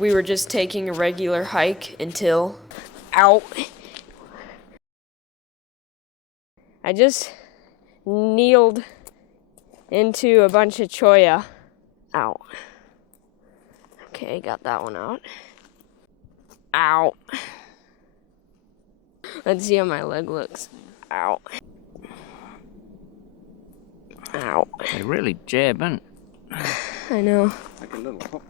We were just taking a regular hike until, ow, I just kneeled into a bunch of cholla. Ow. Okay, got that one out. Ow. Let's see how my leg looks. Ow. Ow. They really jab, ain't I know. like a little hook.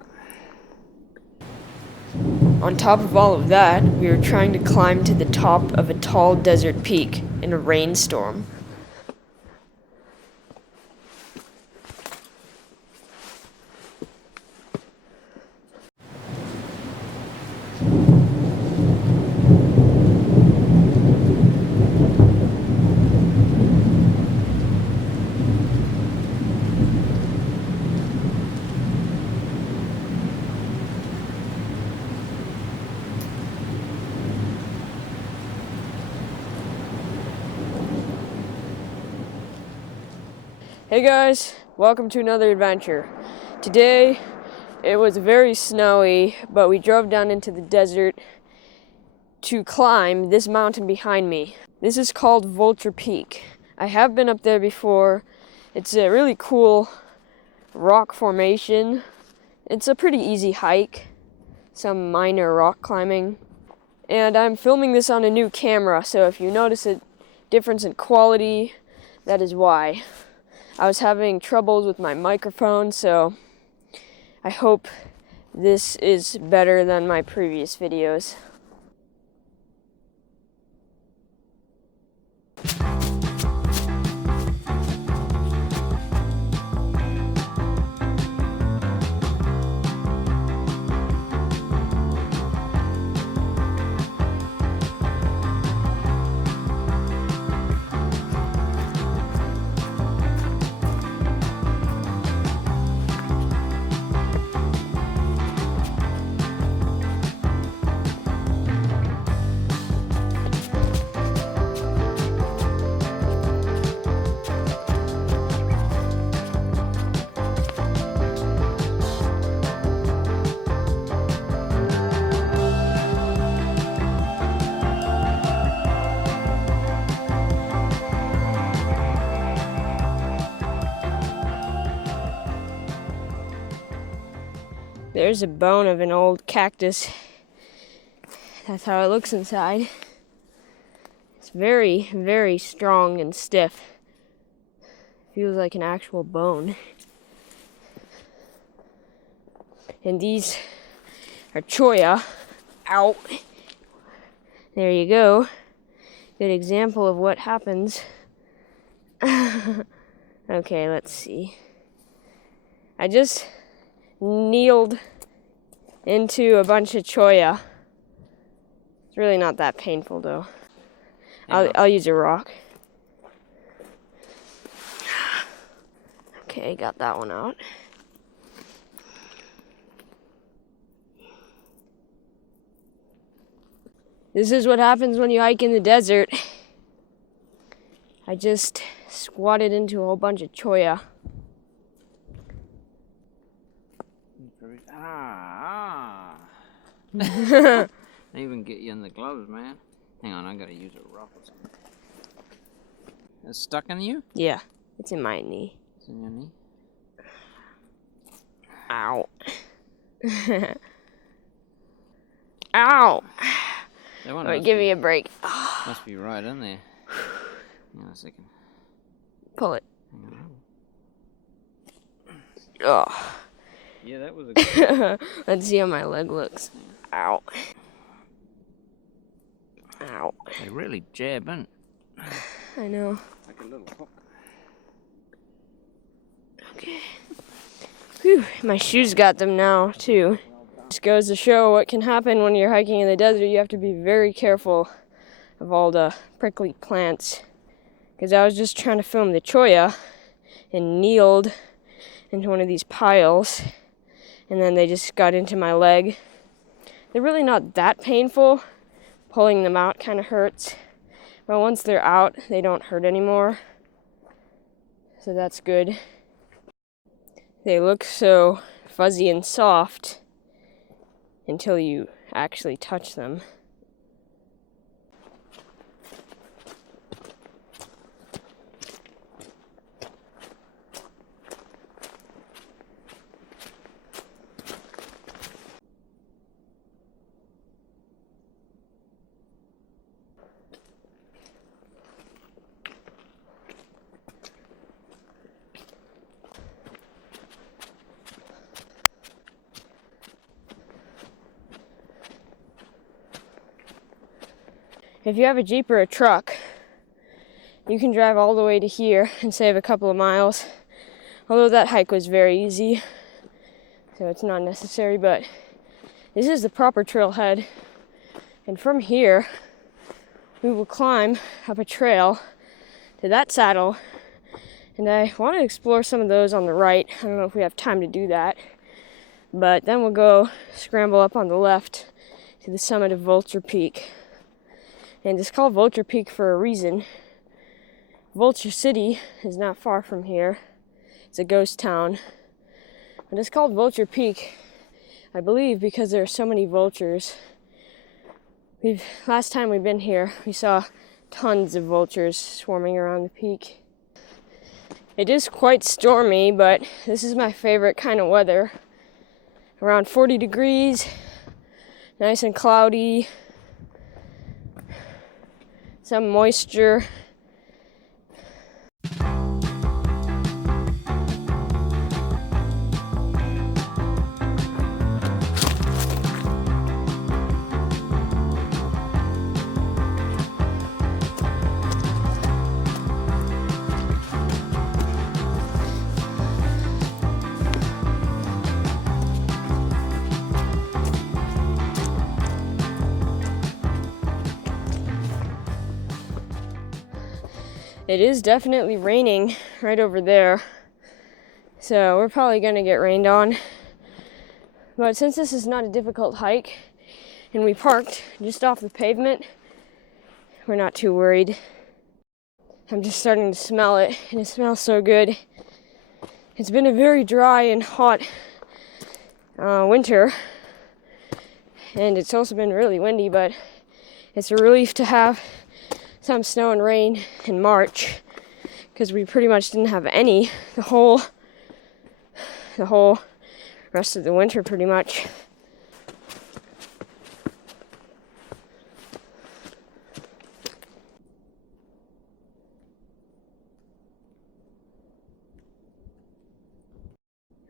On top of all of that, we were trying to climb to the top of a tall desert peak in a rainstorm. Hey guys, welcome to another adventure. Today, it was very snowy, but we drove down into the desert to climb this mountain behind me. This is called Vulture Peak. I have been up there before. It's a really cool rock formation. It's a pretty easy hike, some minor rock climbing. And I'm filming this on a new camera, so if you notice a difference in quality, that is why. I was having troubles with my microphone, so I hope this is better than my previous videos. There's a bone of an old cactus. That's how it looks inside. It's very, very strong and stiff. Feels like an actual bone. And these are cholla. Ow. There you go. Good example of what happens. Okay, let's see. I just kneeled into a bunch of cholla. It's really not that painful though. I'll use a rock. Okay, got that one out. This is what happens when you hike in the desert. I just squatted into a whole bunch of cholla. They even get you in the gloves, man. Hang on, I gotta use a rock or something. It's stuck in you? Yeah, it's in my knee. It's in your knee? Ow. Ow! Wait, give me a break. Must be right in there. Hang on a second. Pull it. Oh. Yeah, that was a good Let's see how my leg looks. Ow. Ow. They really jab, ain't I know. like a little hook. Okay. Whew, my shoes got them now, too. Just goes to show what can happen when you're hiking in the desert. You have to be very careful of all the prickly plants. Because I was just trying to film the cholla and kneeled into one of these piles. And then they just got into my leg. They're really not that painful. Pulling them out kind of hurts. But once they're out, they don't hurt anymore. So that's good. They look so fuzzy and soft. until you actually touch them. If you have a Jeep or a truck, you can drive all the way to here and save a couple of miles. Although that hike was very easy, so it's not necessary, but this is the proper trailhead. And from here, we will climb up a trail to that saddle. And I want to explore some of those on the right. I don't know if we have time to do that. But then we'll go scramble up on the left to the summit of Vulture Peak. And it's called Vulture Peak for a reason. Vulture City is not far from here. It's a ghost town. But it's called Vulture Peak, I believe, because there are so many vultures. Last time we've been here, we saw tons of vultures swarming around the peak. It is quite stormy, but this is my favorite kind of weather. Around 40 degrees, nice and cloudy. Some moisture. It is definitely raining right over there, so we're probably gonna get rained on. But since this is not a difficult hike and we parked just off the pavement, we're not too worried. I'm just starting to smell it, and it smells so good. It's been a very dry and hot winter, and it's also been really windy, but it's a relief to have some snow and rain in March, because we pretty much didn't have any the whole rest of the winter pretty much.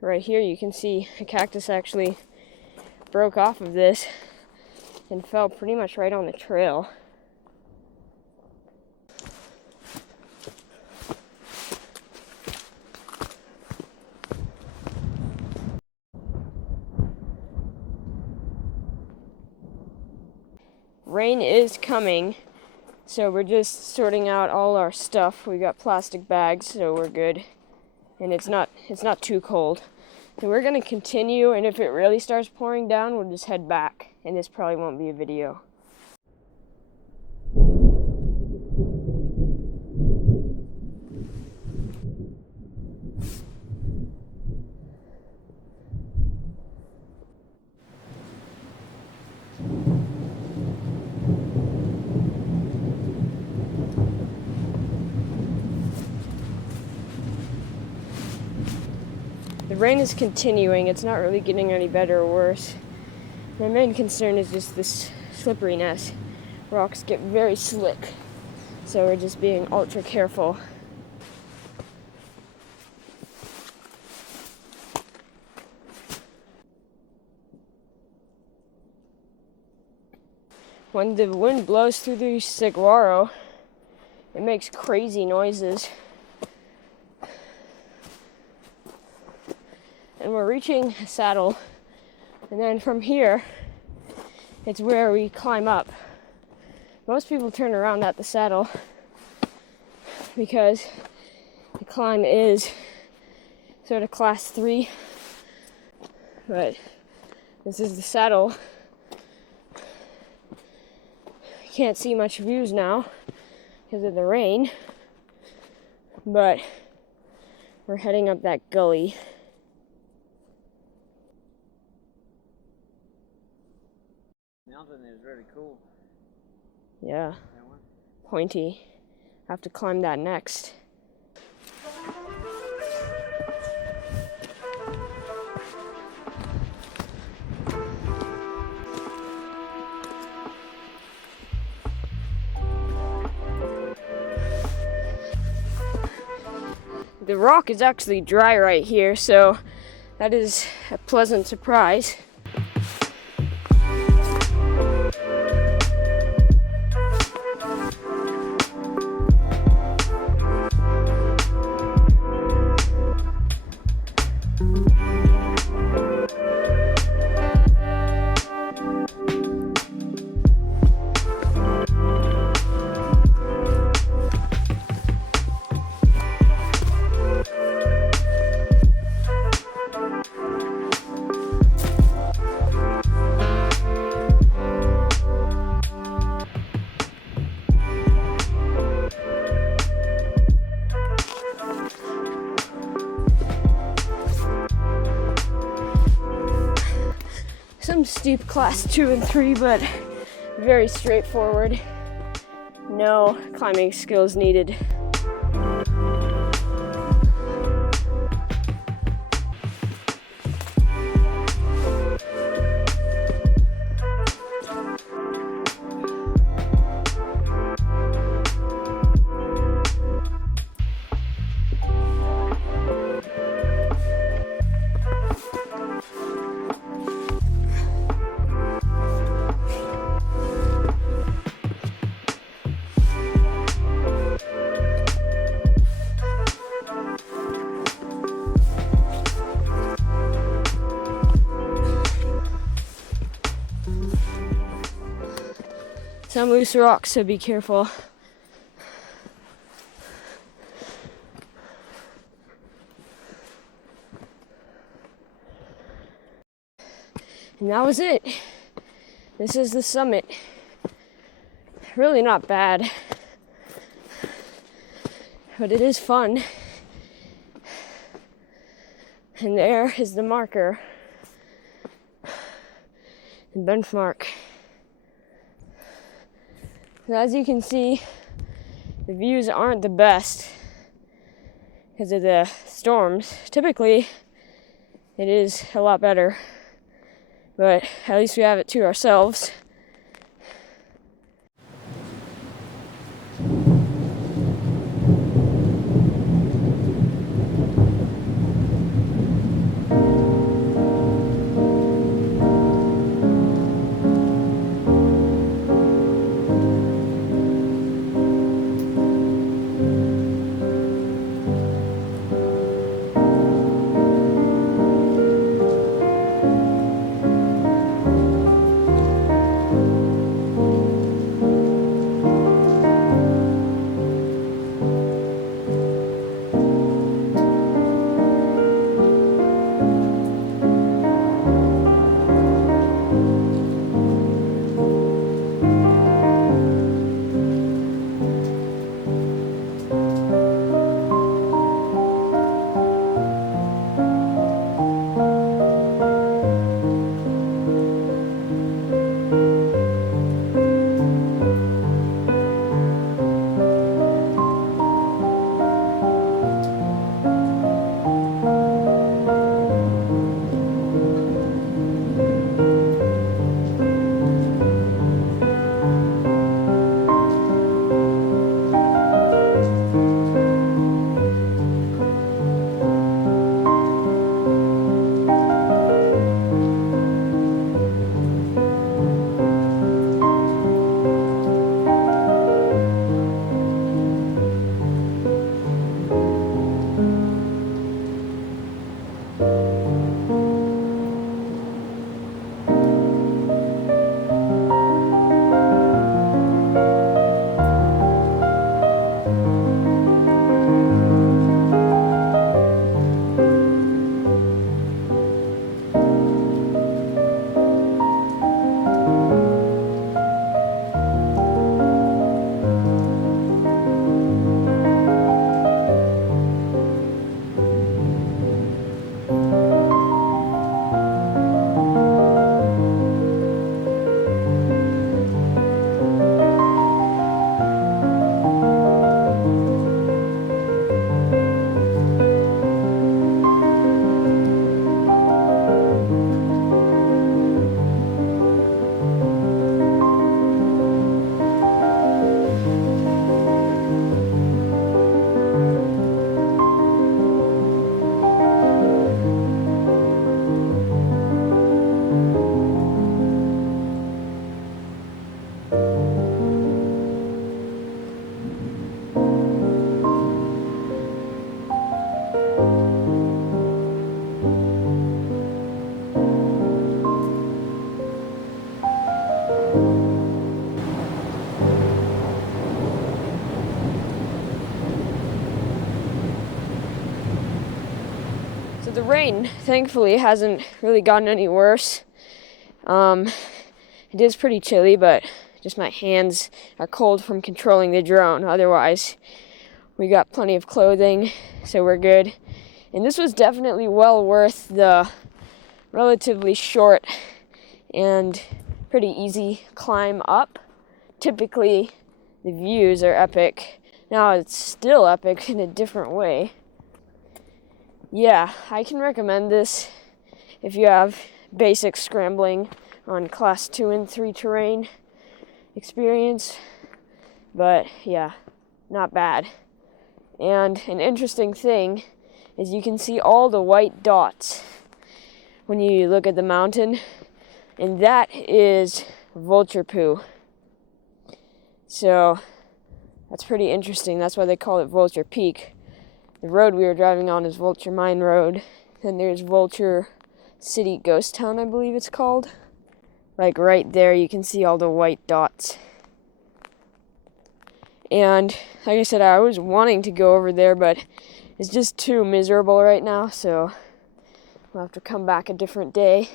Right here you can see a cactus actually broke off of this and fell pretty much right on the trail. Rain is coming, so we're just sorting out all our stuff. We got plastic bags, so we're good. And it's not too cold. So we're gonna continue, and if it really starts pouring down, we'll just head back. And this probably won't be a video. The rain is continuing. It's not really getting any better or worse. My main concern is just this slipperiness. Rocks get very slick, so we're just being ultra careful. When the wind blows through the saguaro, it makes crazy noises. And we're reaching a saddle, and then from here, it's where we climb up. Most people turn around at the saddle because the climb is sort of class 3, but this is the saddle. Can't see much views now because of the rain, but we're heading up that gully. mountain is really cool. Yeah, That one. pointy. Have to climb that next. The rock is actually dry right here, so that is a pleasant surprise. Some steep class 2 and 3, but very straightforward. No climbing skills needed. Some loose rocks, so be careful. And that was it. This is the summit. Really not bad, but it is fun. And there is the marker, the benchmark. So as you can see, the views aren't the best because of the storms. Typically, it is a lot better, but at least we have it to ourselves. the rain, thankfully, hasn't really gotten any worse. It is pretty chilly, but just my hands are cold from controlling the drone. Otherwise, we got plenty of clothing, so we're good. And this was definitely well worth the relatively short and pretty easy climb up. Typically, the views are epic. Now it's still epic in a different way. Yeah, I can recommend this if you have basic scrambling on class 2 and 3 terrain experience. But yeah, not bad. And an interesting thing is you can see all the white dots when you look at the mountain, and that is vulture poo. So that's pretty interesting. That's why they call it Vulture Peak. The road we were driving on is Vulture Mine Road. Then there's Vulture City Ghost Town, I believe it's called. Like right there, you can see all the white dots. And like I said, I was wanting to go over there, but it's just too miserable right now, so we'll have to come back a different day.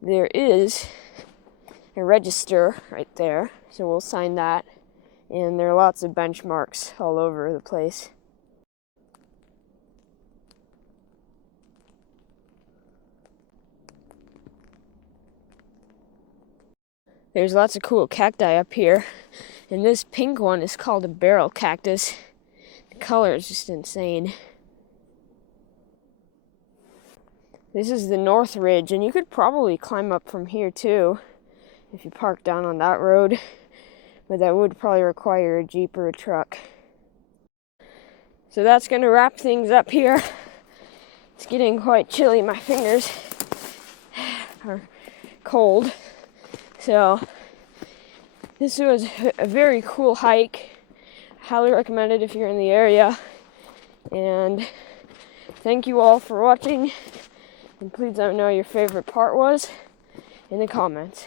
There is a register right there, so we'll sign that. And there are lots of benchmarks all over the place. There's lots of cool cacti up here, and this pink one is called a barrel cactus. The color is just insane. This is the North Ridge, and you could probably climb up from here too if you park down on that road, but that would probably require a Jeep or a truck. So that's going to wrap things up here. It's getting quite chilly. My fingers are cold. So this was a very cool hike. Highly recommend it if you're in the area. And thank you all for watching. And please let me know your favorite part was in the comments.